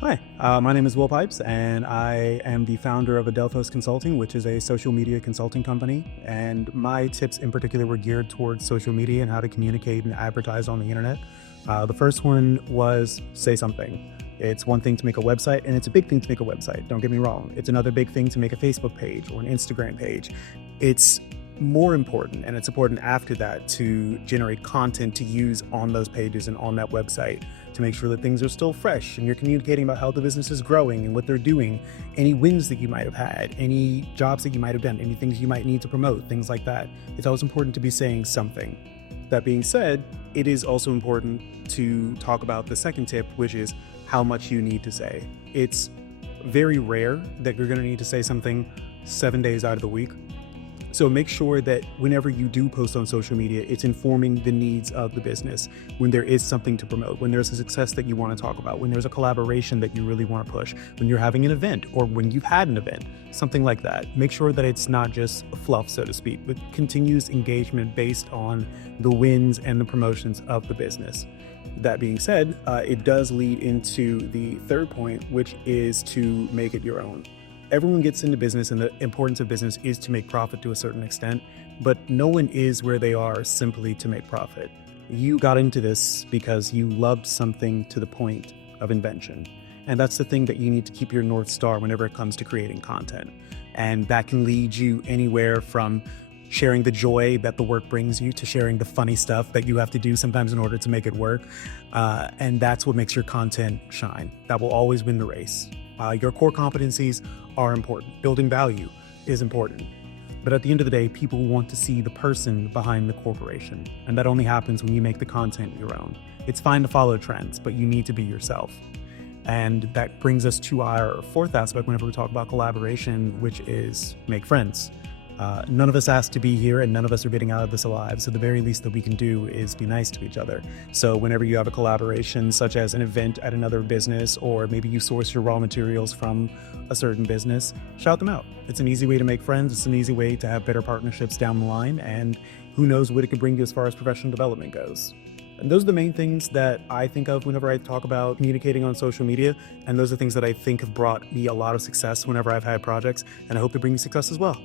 Hi, my name is Will Pipes, and I am the founder of Delphi Consulting, which is a social media consulting company. And my tips in particular were geared towards social media and how to communicate and advertise on the internet. The first one was say something. It's one thing to make a website, and it's a big thing to make a website. Don't get me wrong. It's another big thing to make a Facebook page or an Instagram page. It's more important, and it's important after that to generate content to use on those pages and on that website to make sure that things are still fresh and you're communicating about how the business is growing and what they're doing, any wins that you might have had, any jobs that you might have done, any things you might need to promote, things like that. It's always important to be saying something. That being said, it is also important to talk about the second tip, which is how much you need to say. It's very rare that you're going to need to say something 7 days out of the week. So make sure that whenever you do post on social media, it's informing the needs of the business. When there is something to promote, when there's a success that you want to talk about, when there's a collaboration that you really want to push, when you're having an event or when you've had an event, something like that. Make sure that it's not just fluff, so to speak, but continuous engagement based on the wins and the promotions of the business. That being said, it does lead into the third point, which is to make it your own. Everyone gets into business, and the importance of business is to make profit to a certain extent, but no one is where they are simply to make profit. You got into this because you loved something to the point of invention. And that's the thing that you need to keep your North Star whenever it comes to creating content. And that can lead you anywhere from sharing the joy that the work brings you to sharing the funny stuff that you have to do sometimes in order to make it work. And that's what makes your content shine. That will always win the race. Your core competencies are important. Building value is important. But at the end of the day, people want to see the person behind the corporation. And that only happens when you make the content your own. It's fine to follow trends, but you need to be yourself. And that brings us to our fourth aspect whenever we talk about collaboration, which is make friends. None of us asked to be here, and none of us are getting out of this alive. So the very least that we can do is be nice to each other. So whenever you have a collaboration, such as an event at another business, or maybe you source your raw materials from a certain business, shout them out. It's an easy way to make friends. It's an easy way to have better partnerships down the line. And who knows what it could bring you as far as professional development goes. And those are the main things that I think of whenever I talk about communicating on social media. And those are things that I think have brought me a lot of success whenever I've had projects. And I hope they bring you success as well.